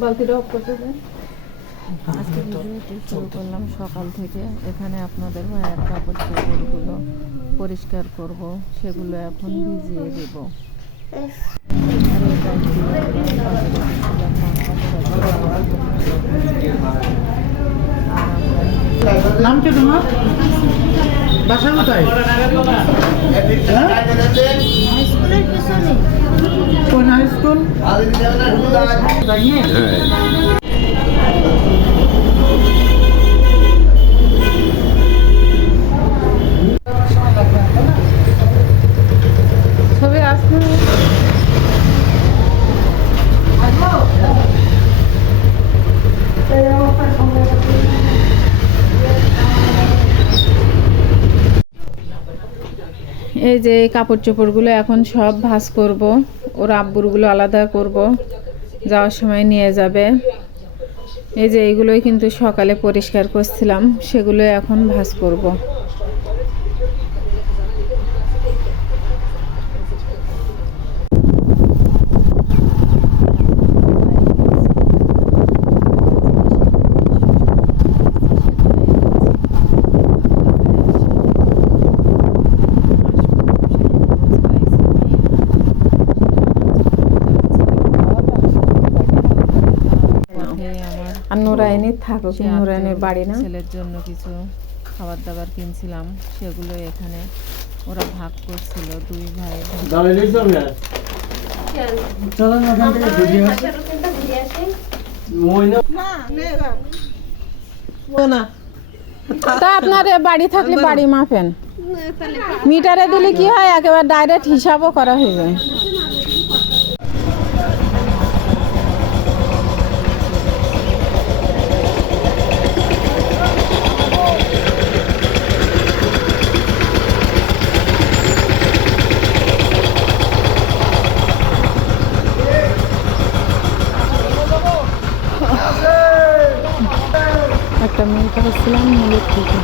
বালতিটা অফ করতে দেন। আজকে ভিডিওটি শুরু করলাম সকাল থেকে। এখানে আপনাদের ভাইয়ের কাপড় চোপড়গুলো পরিষ্কার করব, সেগুলো এখন ভিজিয়ে দেব। আর এই টাইম দিয়ে বাজারে গেছিলাম নাম কি তোমার? বাসা কোথায়? কোন হাই স্কুল? ছবি আসবে এই যে কাপড় চোপড়গুলো এখন সব ভাঁজ করব, ওর আব্বুরগুলো আলাদা করব, যাওয়ার সময় নিয়ে যাবে। এই যে এইগুলোই কিন্তু সকালে পরিষ্কার করছিলাম, সেগুলো এখন ভাঁজ করব। আর নুরাইনি থাকুক, নুরাইনের বাড়ি না। ছেলের জন্য কিছু খাবার দাবার কিনছিলাম, সেগুলো এখানে ওরা ভাগ করছিল, দুই ভাই। চলো না ওখান থেকে ঘুরিয়ে আসি। তা আপনার বাড়ি থাকলে বাড়ি মাপেন, মিটারে দিলে কি হয়, একেবারে ডাইরেক্ট হিসাবও করা হয়ে যায়। একটা মেয়েকে হচ্ছিলাম মূলের থেকে।